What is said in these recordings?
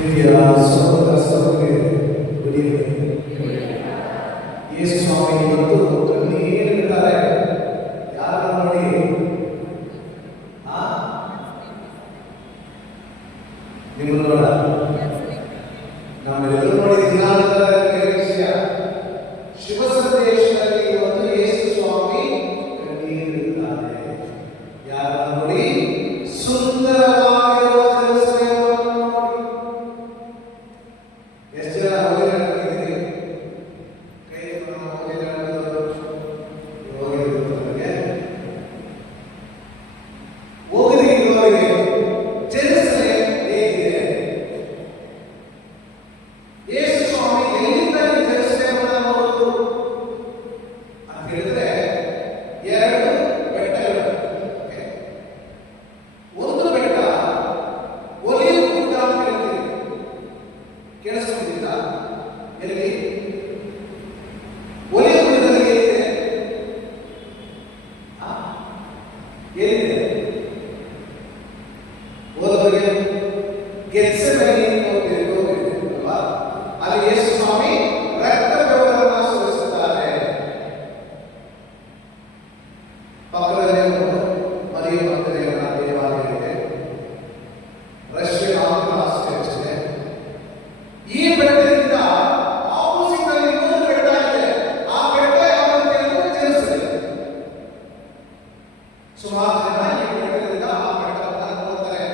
ಪ್ರಿಯ ಸಹೋದರ ಸಹೋದರಿಯರೇ, good evening. ಯೇಸು ಸ್ವಾಮಿ ಇವತ್ತು ಕಣ್ಣೀರಿಡುತ್ತಾರೆ. ಯಾರು ನೋಡಿ? ನಿಮ್ಮನ್ನು ನೋಡ, ನಮ್ಮೆಲ್ಲರೂ ನೋಡಿ ವಿಷಯ. ಶುಭ ಸಂದೇಶದಲ್ಲಿ ಇವತ್ತು ಯೇಸು ಸ್ವಾಮಿ ಕಣ್ಣೀರಿಡುತ್ತಾರೆ. ಯಾರ ನೋಡಿ? ಸುಂದರವಾಗಿರುವ ಜಲಸಮಯವನ್ನು ನೋಡಿ. ಎಷ್ಟು ಜನ ಹೋಗಿದ್ದೀರಿ? ಕೈ ಹೋಗಿರುವವರಿಗೆ ಜೆರುಸಲೇಮ್ ಹೇಗಿದೆ? ಯೇಸು ಸ್ವಾಮಿ ಎಲ್ಲಿಂದ ಜೆರುಸಲೇಮ್ ನೋಡುವುದು ಅಂತ ಹೇಳಿದ್ರೆ ಎರಡು ಬೆಟ್ಟಗಳು. ಒಂದು ಬೆಟ್ಟ ಒಲಿವ್ ಗುಡ್ಡ ಅಂತ ಹೇಳ್ತೀವಿ. ಕೇಳಿಸ್ಕೊಂಡಿದ್ದೀರಾ? ಎಲ್ಲಿ? ಒಲಿವ್ ಗುಡ್ಡದಲ್ಲಿ ಏನಿದೆ? ಏನಿದೆ? ಹೋದವರಿಗೆ ಗೆತ್ಸೆಮನೆ ಅಲ್ವಾ? ಅಲ್ಲಿ ಯೇಸು ಸ್ವಾಮಿ ರಕ್ತ ಬೆವರನ್ನು ಸುರಿಸುತ್ತಾರೆ. ಪಕ್ಕದಲ್ಲಿ ಮರಿಯ ಭಕ್ತದೇವರ ದೇವಾಲಯ ಇದೆ. ರಷ್ಯನ್ ಆರ್ಥೋಡಾಕ್ಸ್ ಚರ್ಚ್ ಇದೆ. ಈ ಬೆಟ್ಟದಿಂದ ಆಪೋಸಿಟ್ ಅಲ್ಲಿ ಇನ್ನೊಂದು ಬೆಟ್ಟ ಇದೆ. ಆ ಬೆಟ್ಟ ಯಾವುದು ಅಂತ ಜೆರುಸಲೇಮ್. ಸುಮಾರು ಜನ ಈ ಬೆಟ್ಟದಿಂದ ಆ ಬೆಟ್ಟವನ್ನು ನೋಡ್ತಾರೆ.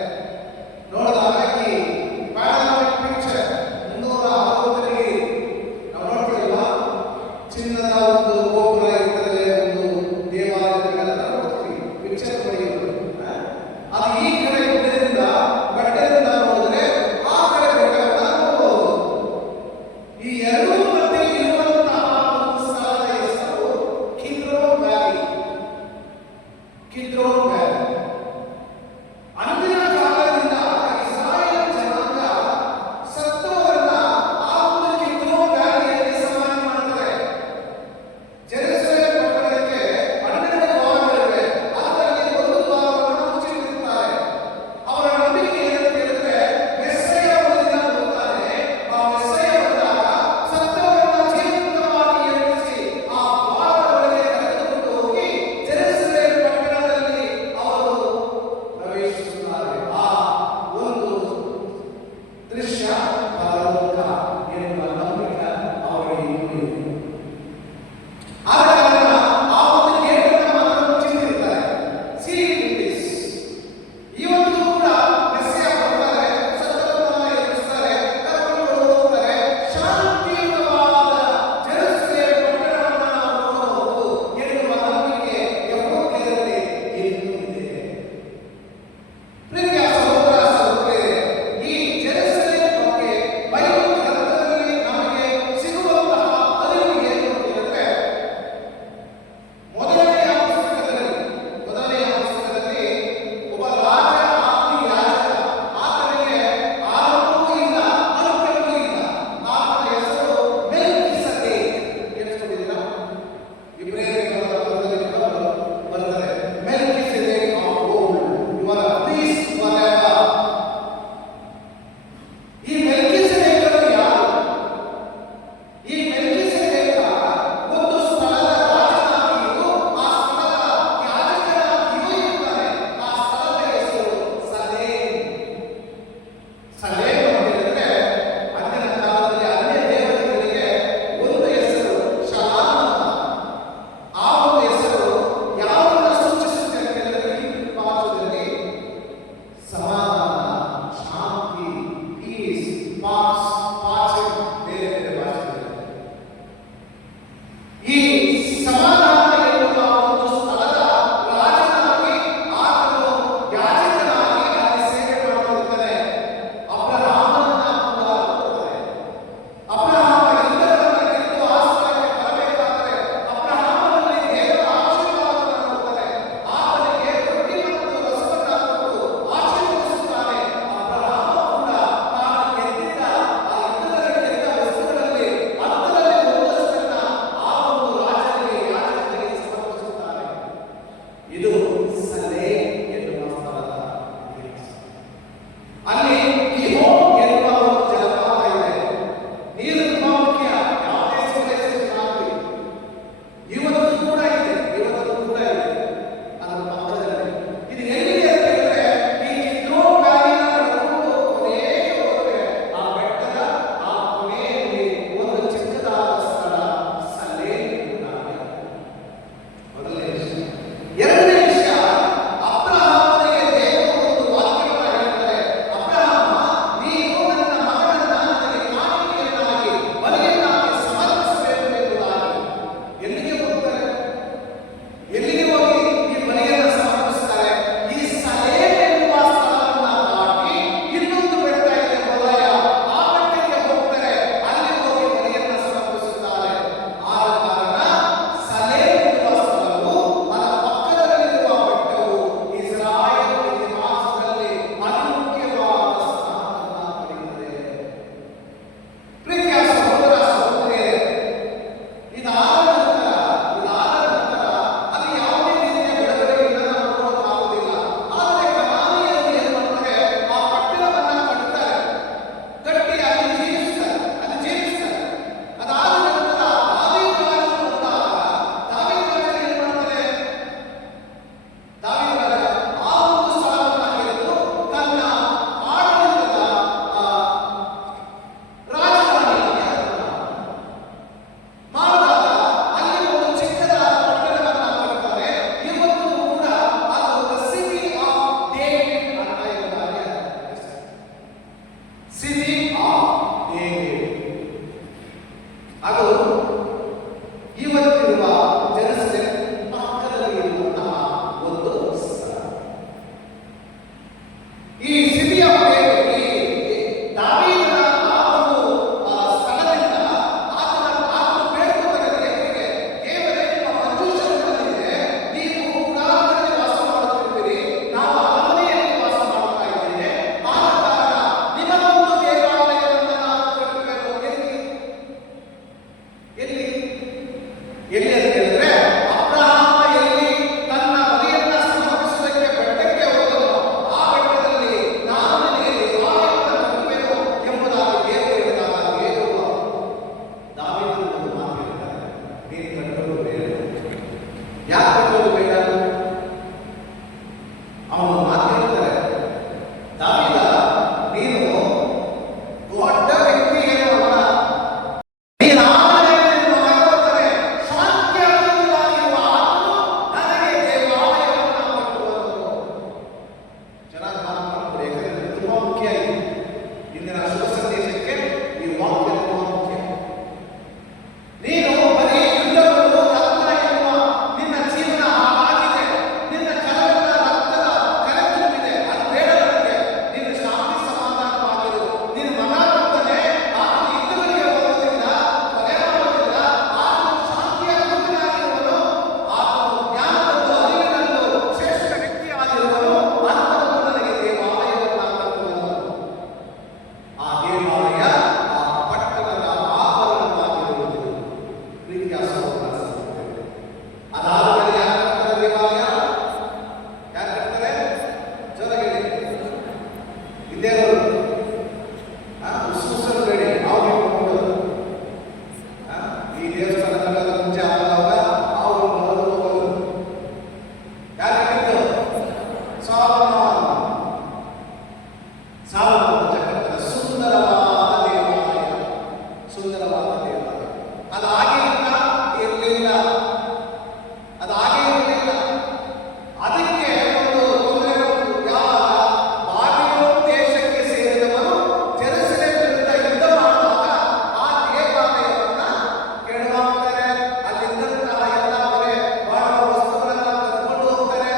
ಅವನು ಮಾತು ಹೇಳ್ತಾರೆ, ದಾವೀದ ನೀನು ದೊಡ್ಡ ವ್ಯಕ್ತಿ ಏನು ಅಲ್ಲ, ನೀನಾಗಲೇ ನಿನ್ನ ಮಗನೊಬ್ಬನೇ ಶಾಂತಿಯಾಗಿರುವ ಆತನು ನನಗೆ ದೇವಾಲಯವನ್ನು ಕಟ್ಟುವನು. ಚೆನ್ನಾಗಿ ಮಾತನಾಡಿ, ಯಾಕಂದ್ರೆ ಇದು ತುಂಬಾ ಮುಖ್ಯ. ಇದೆ ಇಂದಿನ ಶುಭ ಸಂದೇಶಕ್ಕೆ ಈ ವಾಕ್ಯ ತುಂಬಾ ಮುಖ್ಯ. ನೀನು ಬರೀ ಯುದ್ಧವನ್ನು ರಕ್ತ ಎನ್ನುವ ನಿನ್ನ ಜೀವನ ಹಾಳಾಗಿದೆ, ನಿನ್ನ ಕರವೆಲ್ಲ ರಕ್ತದ ಕರೆ ತುಂಬಿದೆ, ಅದು ಬೇಡ ನನಗೆ. ನೀನು ಶಾಂತಿ ಸಮಾಧಾನವಾಗಿರು. ನಿನ್ನ ಮಗ ಬಂದನೆ ಆತನು ಯುದ್ಧಗಳಿಗೆ ಹೋಗೋದಿಲ್ಲ, ಕೊಲೆ ಮಾಡೋದಿಲ್ಲ, ಆತನು ಶಾಂತಿಯ ದೂತನಾಗಿರುವನು, ಆತನು ಜ್ಞಾನದಲ್ಲೂ ಅರಿವಿನಲ್ಲೂ ಶ್ರೇಷ್ಠ ವ್ಯಕ್ತಿಯಾಗಿರುವನು, ಅಂತನು ನನಗೆ ದೇವಾಲಯವನ್ನು ಕಟ್ಟುವನು. ಆ ದೇವಾಲಯ ಆ ಪಟ್ಟಣದ ಆಭರಣವಾಗಿರುವುದು. ಪ್ರೀತಿಯ ಸಹೋದರ ಸಹೋದರಿಯರೇ, ಅದಾದಮೇಲೆ ಯಾರು ಕಟ್ತಾರೆ ದೇವಾಲಯ? ಯಾರು ಕಟ್ತಾರೆ? ಜೊತೆಗೆ ವಿದ್ಯಾರ್ಥಿಗಳು ಉಸುಬೇಡಿ, ನಾವು ಹೋಗೋದು ಈ ದೇವಸ್ಥಾನದ ಮುಂಚೆ ಆದಾಗ ಅವರು ಹೋಗೋದು. ಯಾರು ಕಟ್ಟಿದ್ದು? ಸಾಲೋಮೋನ. ಸಾಲೋಮೋನ ಕಟ್ಟಿದ ಸುಂದರವಾದ ದೇವಾಲಯ, ಸುಂದರವಾದ ದೇವಾಲಯ. ಅದು ಹಾಗೆ ಇರಲಿಲ್ಲ, ಅದು ಹಾಗೆ ಇರಲಿಲ್ಲ. ಅದಕ್ಕೆ ಒಂದು ತೊಂದರೆ ಬಂತು. ಯಾವಾಗ ಬಾಬಿಲೋನ್ ದೇಶಕ್ಕೆ ಸೇರಿದವರು ಜೆರುಸಲೇಮ್ ವಿರುದ್ಧ ಯುದ್ಧ ಮಾಡುವಾಗ ಆ ದೇವಾಲಯವನ್ನ ಕೆಡವಾಗ್ತಾರೆ. ಅಲ್ಲಿದ್ದಂತಹ ಎಲ್ಲ ಹೊರೆ ಮಾಡುವ ವಸ್ತುಗಳನ್ನ ಕದ್ಕೊಂಡು ಹೋಗ್ತಾರೆ.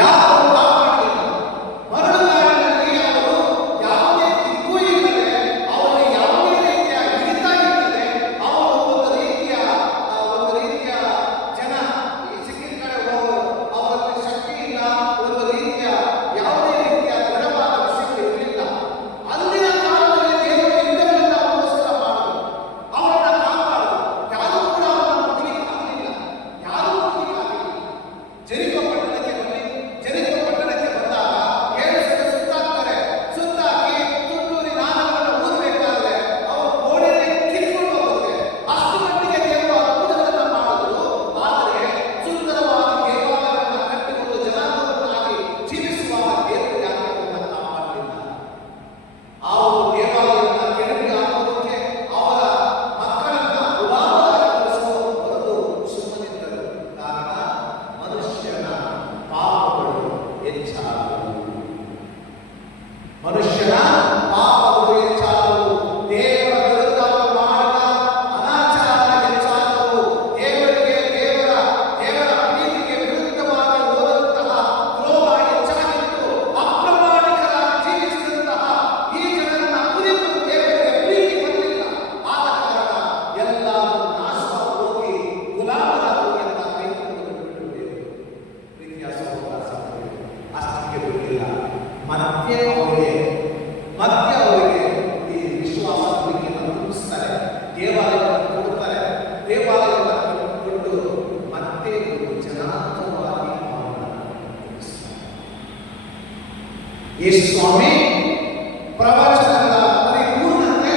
ಯಾರು ಕಾಪಾಡಲಿಲ್ಲ. ಮರಳುಗಾಡಿನಲ್ಲಿ ಅವರು ಯಾವುದೇ ದಿಕ್ಕು ಇಲ್ಲದೆ, ಅವರಿಗೆ ಯಾವುದೇ ರೀತಿಯ ಹಿಡಿತ ಇಲ್ಲದೆ, ಅವರು ಒಂದು ರೀತಿಯ ಜನ ಈ ಸಿಕ್ಕಿದ ಕಡೆ ಹೋಗೋರು, ಅವರಲ್ಲಿ ಶಕ್ತಿ ಇಲ್ಲ, ಒಂದು ರೀತಿಯ ಯಾವುದೇ ರೀತಿಯ ದೃಢವಾದ ವಿಷಯಗಳು ಇರಲಿಲ್ಲ. ಅಂದಿನ ಕಾಲದಲ್ಲಿ ದೇವರು ಯುದ್ಧವನ್ನ ಅವರಿಗೋಸ್ಕರ ಮಾಡಿದ್ರು, ಅವರನ್ನ ಕಾಪಾಡಿದ್ರು. ಯಾರೂ ಕೂಡ ಅವರನ್ನ ಮುಟ್ಲಿಕ್ಕೆ ಆಗಲಿಲ್ಲ, ಯಾರೂ ಮುಟ್ಲಿಕ್ಕೆ ಆಗಲಿಲ್ಲ. ಜೆರಿಕೋ ಪಟ್ಟಣಕ್ಕೆ ಬನ್ನಿ. ಜೆರಿಕೋ ಪಟ್ಟಣಕ್ಕೆ ಬಂದಾಗ 7 ಸಲ ಸುತ್ತಾಕ್ತಾರೆ. ಸುತ್ತಾಕಿ ತುತ್ತೂರಿ ನಾಗರನ್ನು ಊದಬೇಕಾದ್ರೆ ಅವರು ಗೋಡೆಯಲ್ಲಿ ಕಿತ್ಕೊಂಡು ಹೋಗುತ್ತೆ. ಅಷ್ಟು ಮಟ್ಟಿಗೆ ದೇವರು ಅದ್ಭುತವನ್ನ ಮಾಡಿದ್ರು. ಆದರೆ ಸುಂದರವಾದ ದೇವಾಲಯವನ್ನು ಕಟ್ಟಿಕೊಂಡು ಜನಾಂಗವನ್ನಾಗಿ ಜೀವಿಸುವಾಗ ದೇವರು ಯಾಕೆ ಅವರನ್ನ ಕಾಪಾಡಲಿಲ್ಲ? ಆ ಒಂದು ದೇವಾಲಯವನ್ನು ಕೆಡವಿ ಹಾಕೋದಕ್ಕೆ ಅವರ ಮಕ್ಕಳನ್ನ ಉದಾಹರಣೆ ಹೊರತು ಸುಮ್ಮನಿದ್ದರು. ಕಾರಣ ಮನುಷ್ಯನ ಪಾಪಗಳು ಹೆಚ್ಚಾದವು. ಮನುಷ್ಯನ ಪಾಪಗಳು ಹೆಚ್ಚಾದವು. ದೇವರ ವಿರುದ್ಧ ಅವರು ಮಾಡಿದ ಅನಾಚಾರ ಹೆಚ್ಚಾದವು. ದೇವರ ಪ್ರೀತಿಗೆ ವಿರುದ್ಧವಾಗಿ ಹೋದಂತಹ ದ್ರೋಹ ಹೆಚ್ಚಾಗಿತ್ತು. ಅಪ್ರಾಮಾಣಿಕರಾಗಿ ಜೀವಿಸಿದಂತಹ ಈ ಜನರನ್ನ ಕುರಿತು ದೇವರಿಗೆ ಪ್ರೀತಿ ಬರಲಿಲ್ಲ. ಆದ ಕಾರಣ ಎಲ್ಲರೂ ನಾಶವಾಗಿ ಹೋಗಿ ಗುಲಾಮರಾದರು ಅಂತ ಕೈಗೊಂಡು ಬಿಟ್ಟರು. ಪ್ರೀತಿಯ ಸಹೋದರ ಸಹೋದರಿಯರೇ, ಅಷ್ಟಕ್ಕೆ ಬಿಡಲಿಲ್ಲ. ಮತ್ತೆ ಅವರಿಗೆ ಈ ವಿಶ್ವಾಸ ನಂಬಿಕೆಯನ್ನು ತುಂಬಿಸ್ತಾರೆ. ದೇವಾಲಯವನ್ನು ಕೊಡುತ್ತಾರೆ. ದೇವಾಲಯವನ್ನು ಕೊಟ್ಟು ಮತ್ತೆ ಒಂದು ಜನಾಂಗವಾಗಿ ಅವರನ್ನು ತುಂಬಿಸ್ತಾರೆ. ಯೇಸು ಸ್ವಾಮಿ ಪ್ರವಚನದ ಪರಿಪೂರ್ಣತೆ,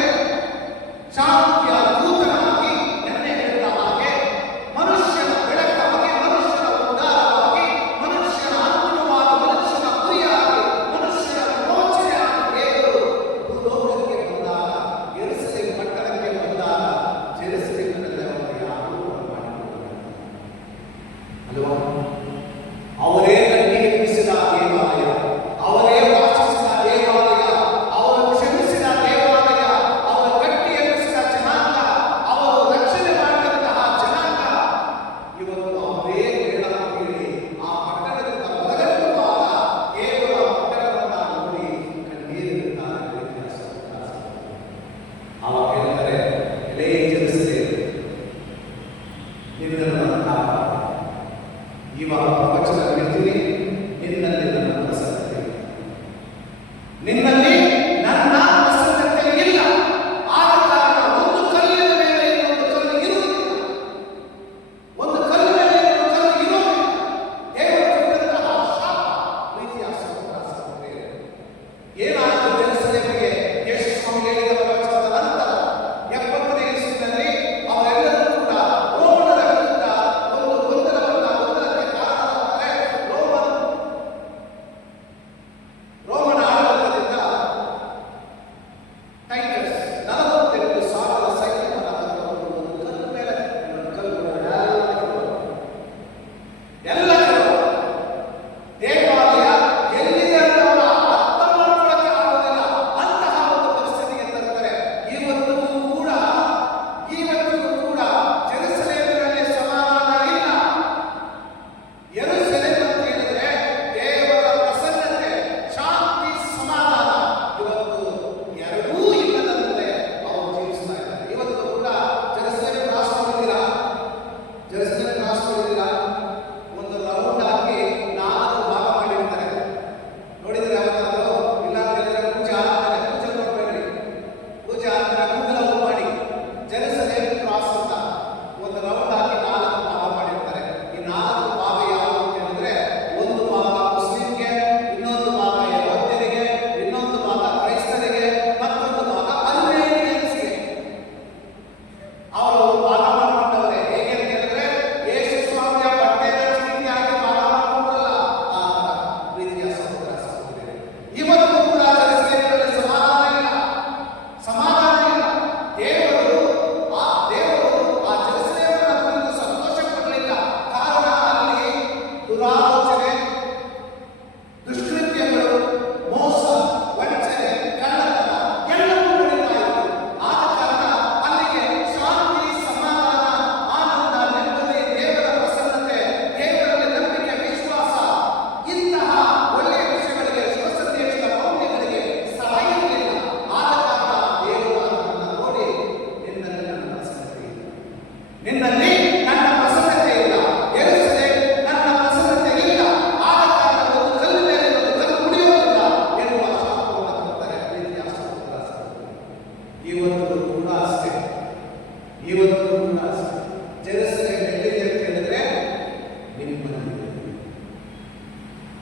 ಶಾಂತಿಯ ದೂತನಾಗಿ ಎಣ್ಣೆ ಹೇಳಿದ ಹಾಗೆ, ಮನುಷ್ಯನ ಬೆಳಕಾಗಿ, ಮನುಷ್ಯನ ಉದ್ಧಾರವಾಗಿ, ಮನುಷ್ಯನ ಅಂತಿಮವಾದ ಮನುಷ್ಯನ ಗುರಿಯಾಗಿ, ಮನುಷ್ಯನ ವಿಮೋಚನೆಯಾಗಿ ದೇವರು ಭೂಲೋಕಕ್ಕೆ ಬಂದಾಗ, ಯೆರೂಸಲೇಮ್ ಪಟ್ಟಣಕ್ಕೆ ಬಂದಾಗ, ಜೆರುಸಲೇಮಿನಲ್ಲಿ ಅವರು ಯಾರೂ ಮಾಡಿಕೊಳ್ಳಲಿಲ್ಲ ಅಲ್ವಾ? ಅವರೇ ಕಟ್ಟಿ ಎಬ್ಬಿಸಿದ ದೇವಾಲಯ, ಅವರೇ ವಾಸಿಸಿದ ದೇವಾಲಯ, ಅವರು ಕ್ಷಮಿಸಿದ ದೇವಾಲಯ, ಅವರು ಕಟ್ಟಿ ಎಬ್ಬಿಸಿದ ಜನಾಂಗ, ಅವರು ರಕ್ಷಣೆ ಮಾಡಿದಂತಹ ಜನಾಂಗ, ಇವತ್ತು ಅವರೇ ಬೇಡ ಕೇಳಿ ಆ ಪಟ್ಟಣದಿಂದ ಹೊರಗಟ್ಟುವಾಗ ದೇವರ ಪಟ್ಟಣವನ್ನು ನೋಡಿ ಕಣ್ಣೀರಿಡುತ್ತಾರೆ. ಅವಾಗ ಹೇಳ್ತಾರೆ, ಎಲೇ ಜೆರುಸಲೇಮ್, ನಿನ್ನನ್ನು ಕಾಪಾಡು. ಇವಾಗ ಪ್ರವಚನ ಹೇಳ್ತೀನಿ, ನಿನ್ನಲ್ಲಿ ನನ್ನ ಪ್ರಸನ್ನತೆ ಇಲ್ಲ. ನಿನ್ನಲ್ಲಿ ನನ್ನ ಪ್ರಸನ್ನತೆ ಇಲ್ಲ. ಆದ ಕಾರಣ ಒಂದು ಕಲ್ಲಿನ ಮೇಲೆ ಇನ್ನೊಂದು ಕಲ್ಲು ಇರುವುದಿಲ್ಲ. ಒಂದು ಕಲ್ಲು ಮೇಲೆ ಇನ್ನೊಂದು ಕಲ್ಲು ಇರುವುದಿಲ್ಲ. ದೇವರು ಕೊಟ್ಟಂತಹ ಶಾಪ. ಪ್ರೀತಿಯ ಸಹೋದರ ಸಹೋದರಿಯರೇ, ಏನಾಯಿತು ಜೆರುಸಲೇಮಿಗೆ? ಯೇಸು ಸ್ವಾಮಿ ಹೇಳಿದ ಪ್ರವಚನದ ನಂತರ 70ನೇ ಇಸವಿಯಲ್ಲಿ ಅವರೆಲ್ಲರೂ ಕೂಡ ರೋಮನರ ವಿರುದ್ಧ ಒಂದು ಗೊಂದಲಕ್ಕೆ ಕಾರಣವಾದರೆ ರೋಮನ್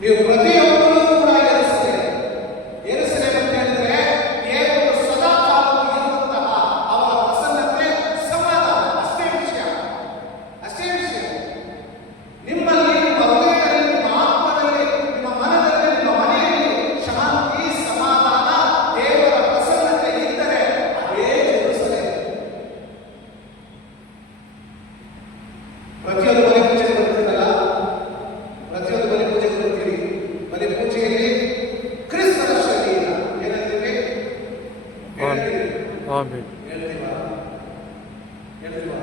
ನೀವು ಪ್ರತಿಯೊಬ್ಬರೂ ಕೂಡ ಎರುಸಲೇಮ್ ಅಂತ ಹೇಳಿದ್ರೆ ದೇವರು ಸದಾ ಕಾಲವೂ ಇರುವಂತಹ ಅವರ ಪ್ರಸನ್ನತೆ, ಸಮಾಧಾನ, ಅಷ್ಟೇ ವಿಷಯ. ನಿಮ್ಮಲ್ಲಿ, ನಿಮ್ಮ ಹೃದಯದಲ್ಲಿ, ನಿಮ್ಮ ಆತ್ಮದಲ್ಲಿ, ನಿಮ್ಮ ಮನದಲ್ಲಿ, ನಿಮ್ಮ ಮನೆಯಲ್ಲಿ ಶಾಂತಿ, ಸಮಾಧಾನ, ದೇವರ ಪ್ರಸನ್ನತೆ ಇದ್ದರೆ ಅದೇ ಎರುಸಲೇಮ್. ಪ್ರತಿಯೊಂದು ಮನೆ ಪೂಜೆಗೆ ಬರ್ತೀರಲ್ಲ, ಪ್ರತಿಯೊಂದು ಮನೆ ಪೂಜೆಗೆ ಬರ್ತೀರಿ. ಮನೆ ಪೂಜೆಯಲ್ಲಿ ಕ್ರಿಸ್ತನ ಶರೀರ ಏನಂತೀವಿ? ಹೇಳ್ತೀವ?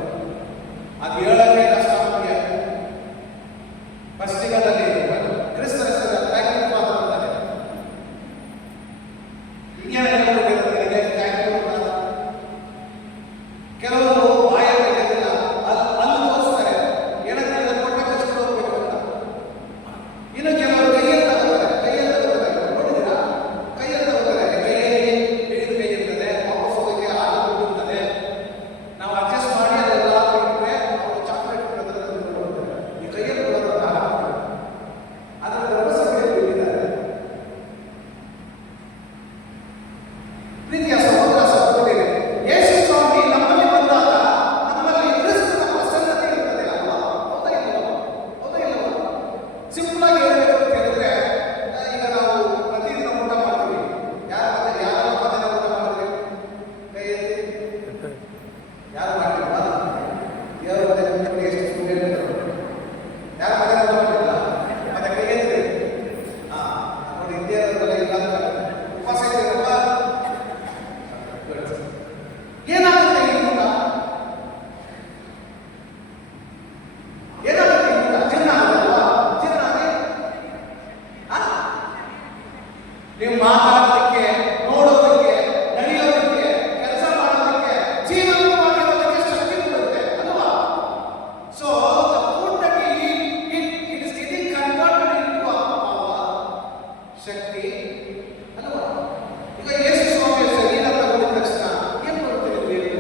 ಅದು ಹೇಳಕ್ಕೆ ಕಷ್ಟ ನಮಗೆ. ಫಸ್ಟಿಗದಲ್ಲಿ ಕ್ರಿಸ್ತನ ಶರೀರ ಥ್ಯಾಂಕ್ ಯು ಫಾದರ್ ಅಂತಾನೆ. ಹಿಂಗೇನೆ ಹೇಳ್ಬೇಕು ನಿನಗೆ ಥ್ಯಾಂಕ್ ಯು ಅಂತ. ಕೆಲವರು ಬಾಯಲ್ಲಿ ಹೇಳಿಲ್ಲ, ಅಲ್ಲಿ ತೋರಿಸ್ತಾರೆ ಏನಂತ ಕೊಟ್ಟೆ ಕಚ್ಕೊಂಡು ಹೋಗ್ಬೇಕು ಅಂತ. ಇನ್ನು ಕೆಲವರು ಕೈಯಲ್ಲಿ ತಗೋತಾರೆ. ನೋಡಿದಿರಾ? ಕೈಯಲ್ಲಿ ತಗೋತಾರೆ. ಕೈಯಲ್ಲಿ ಹಿಡಿದ ಕೈ ಇರ್ತದೆ, ವಾಪಸ್ ಹೋಗಕ್ಕೆ ಆಗ ಇರ್ತದೆ. ನಾವು ಅಡ್ಜಸ್ಟ್ ಮಾಡಿ ಅದೆಲ್ಲ ಇಟ್ಟರೆ ಅವರು ಚಾಕ್ಲೇಟ್ ಕೊಡ್ತಾರೆ. ಈ ಕೈಯಲ್ಲಿ ಕೊಡೋದು ಅದರ ವ್ಯವಸ್ಥೆ ಬಿಟ್ಟಿದ್ದಾರೆ. ಪ್ರೀತಿಯ ಸಹೋದರ ಸಹೋದರಿಯರೇ, ಯೇಸು ಸ್ವಾಮಿ ನಮ್ಮಲ್ಲಿ ಬಂದಾಗ ನಮ್ಮಲ್ಲಿ ಕ್ರಿಸ್ತನ ಪ್ರಸನ್ನತೆ ಇರ್ತದೆ ಅಲ್ವಾ? ಹೌದಾ ಇಲ್ಲವಾ? ಸಿಂಪಲ್ ಆಗಿ ಹೇಳ್ಬೇಕು ಅಂತ ಹೇಳಿದ್ರೆ, ಈಗ ನಾವು ಪ್ರತಿದಿನ ಊಟ ಮಾಡ್ತೀವಿ. ಯಾರ ಮಧ್ಯಾಹ್ನ ಊಟ ಮಾಡಿದ್ವಿ? ಕೈ ಎತ್ತಿ. ಯಾರು ಮಾಡಿಲ್ವಾ? ದೇವರ ಮಧ್ಯೆ ಎಷ್ಟು ಸುಮ್ಮನೆ ಯಾರು ಮಧ್ಯಾಹ್ನ ಊಟ ಮಾಡಿಲ್ಲ? ಮತ್ತೆ ಕೈ ಎತ್ತಿ. ನೋಡಿ, ಹಿಂದೆ ಇಲ್ಲ ಉಪವಾಸ ಇದ್ದೀರಲ್ವಾ? ಏನಾಗುತ್ತೆ ಈ ಊಟ? ಏನಾಗುತ್ತೆ ಈ ಊಟ? ಜೀರ್ಣ ಆಗುತ್ತಲ್ವಾ? ಜೀರ್ಣ ಆಗಿ ನೀವು ಮಾತಾಡೋದಕ್ಕೆ, ನೋಡೋದಕ್ಕೆ, ನಡೆಯೋದಕ್ಕೆ, ಕೆಲಸ ಮಾಡೋದಕ್ಕೆ, ಜೀವಂತವಾಗಿರೋದಕ್ಕೆ ಶಕ್ತಿ ಕೊಡುತ್ತೆ ಅಲ್ವಾ? So the food that we eat, it is getting converted into our power, ಶಕ್ತಿ ಅಲ್ವಾ? ಈಗ ಯೇಸು ಸ್ವಾಮಿಯ ಶರೀರ ತಗೊಂಡಿದ ತಕ್ಷಣ ಏನ್ ಬರುತ್ತೆ ನೀವು ಹೇಳಿ?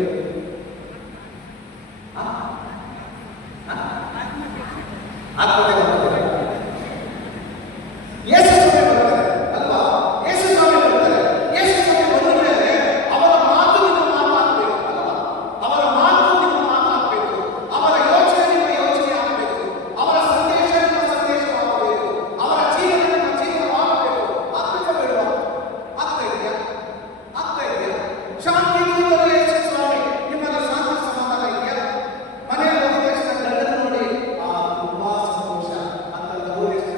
ಆತ್ಮತೆ ಬರ್ತದೆ. ಯೇಸು ಸ್ವಾಮಿ ಬರ್ತಾರೆ ಅಲ್ವಾ? ಯೇಸು ಸ್ವಾಮಿ ಬರ್ತಾರೆ. ಯೇಸು ಸ್ವಾಮಿ ಬಂದ ಮೇಲೆ ಅವರ ಮಾತು ನಿಮ್ಮ ಮಾತಾಗಬೇಕು ಅಲ್ವಾ? ಅವರ ಮಾತು ನಿಮ್ಮ ಮಾತಾಗಬೇಕು. ಅವರ ಯೋಚನೆ ನಿಮ್ಮ ಯೋಚನೆ ಆಗಬೇಕು. ಅವರ ಸಂದೇಶ ನಿಮ್ಮ ಸಂದೇಶವಾಗಬೇಕು. ಅವರ ಜೀವನ ನಿಮ್ಮ ಜೀವನವಾಗಬೇಕು. ಆಗ್ಬೇಕಾ ಬೇಡವಾ? ಆಗ್ತಾ ಇದೆಯಾ? ಶಾಂತಿ ದೂತರು ಯೇಸು ಸ್ವಾಮಿ, ನಿಮ್ಮಲ್ಲಿ ಶಾಂತಿ ಸಮಾಧಾನ ಇದೆಯಾ? ಮನೆಯಲ್ಲಿ ಹೋದ ತಕ್ಷಣ ಗಂಡನ ನೋಡಿ ತುಂಬಾ ಸಂತೋಷ ಅಂತ ಗೌರವಿಸ್ತಾರೆ.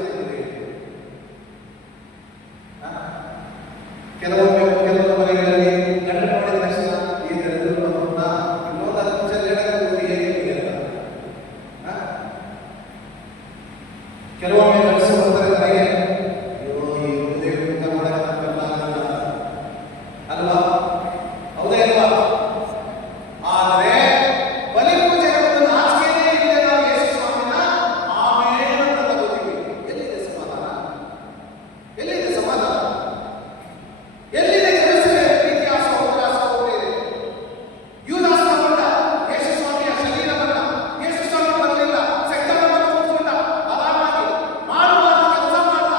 ಕೆಲವೊಂದು ಮನೆಗಳಲ್ಲಿ ಗಂಡ ನೋಡಿದ ತಕ್ಷಣ ಈ ಗಂಡನ ಇನ್ನೊಂದು ನಿಮಿಷ ಹೇಳಕ್ಕೆ ಕೆಲವೊಮ್ಮೆ ಕಳಿಸಿ ಬರ್ತಾರೆ ಮನೆಗೆ. ಅಯ್ಯೋ, ಈ ಹುಡುಗ ಊಟ ಮಾಡಕ್ಕಾಗಲ್ಲ ಅಲ್ವಾ? ಹೌದಾ ಇಲ್ವಾ? ಆದರೆ ಬಲಿ ಪೂಜೆಗೆ ಒಂದು ನಾಚಿಕೆನೇ ಇಲ್ಲದೆ ನಾವು ಯೇಸು ಸ್ವಾಮಿನ ಆಮೇಲೆ ಅಂತ ತಗೋತೀವಿ. ಎಲ್ಲಿದೆ ಸಮಾಧಾನ? ಎಲ್ಲಿದೆ ಸಮಾಧಾನ? ಎಲ್ಲಿದೆ ಎರುಸಲೇಮ್? ಪ್ರೀತಿಯ ಸಹೋದರ ಸಹೋದರಿಯರೇ, ಯೂದಾಸ್ ತಗೊಂಡ ಯೇಸು ಸ್ವಾಮಿಯ ಶರೀರವನ್ನ. ಯೇಸು ಸ್ವಾಮಿ ಬರಲಿಲ್ಲ, ಸೈತಾನ ಬಂದು ಕೂತ್ಕೊಂಡ ಆರಾಮಾಗಿ ಮಾಡುವ ಕೆಲಸ ಮಾಡ್ದ.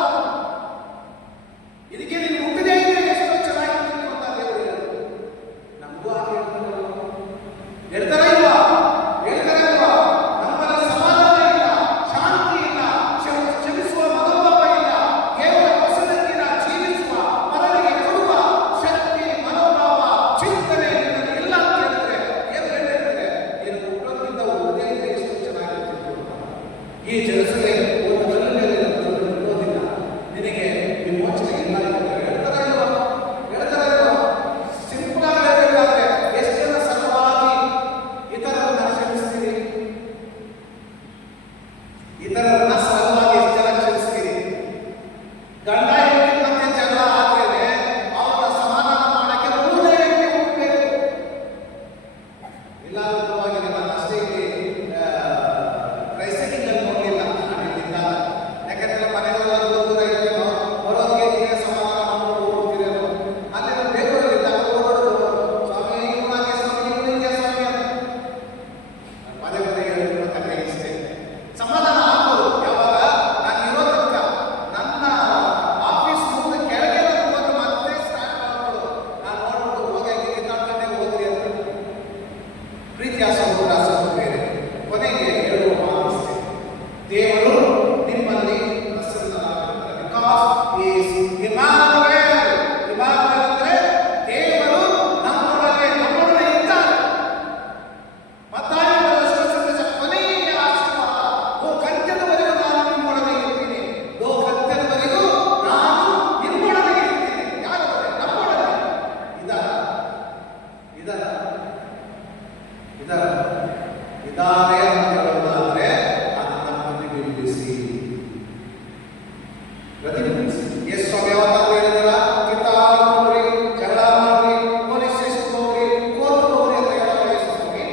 ಪ್ರತಿನಿಧಿಸಿ ಯೇಸು ಸ್ವಾಮಿ ಯಾವತ್ತಾದ್ರೂ ಹೇಳಿದಾರ ಕಿತ್ತಾಡ್ರಿ, ಜಗಳ ಮಾಡ್ರಿ, ಪೊಲೀಸ್ ಸ್ಟೇಷನ್ ಹೋಗ್ರಿ, ಕೋರ್ಟ್ ಹೋಗ್ರಿ ಅಂತ ಹೇಳೋದು ಯೇಸು ಸ್ವಾಮಿ?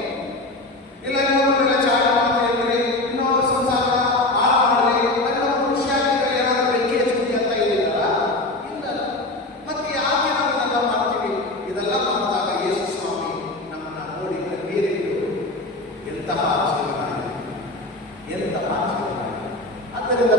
ಇಲ್ಲ ಇನ್ನೊಬ್ಬರ ಚಾಟ ಅಂತ ಹೇಳಿದ್ರಿ, ಇನ್ನೊಬ್ಬರ ಸಂಸಾರ ಹಾಳು ಮಾಡ್ರಿ, ಇನ್ನೊಬ್ಬರು ಖುಷಿಯಾಗಿದ್ರೆ ಏನಾದ್ರು ಬೆಂಕಿ ಹಚ್ಚಿ ಅಂತ ಹೇಳಿದಾರ? ಇಲ್ಲ. ಮತ್ತೆ ಯಾಕೆ ನಾವು ಇದೆಲ್ಲ ಮಾಡ್ತೀವಿ? ಇದೆಲ್ಲ ಮಾಡಿದಾಗ ಯೇಸು ಸ್ವಾಮಿ ನಮ್ಮನ್ನ ನೋಡಿ ಕಣ್ಣೀರಿಟ್ಟು ಎಂತಹ ಜೀವನ, ಎಂತಹ ಜೀವನ. ಆದ್ದರಿಂದ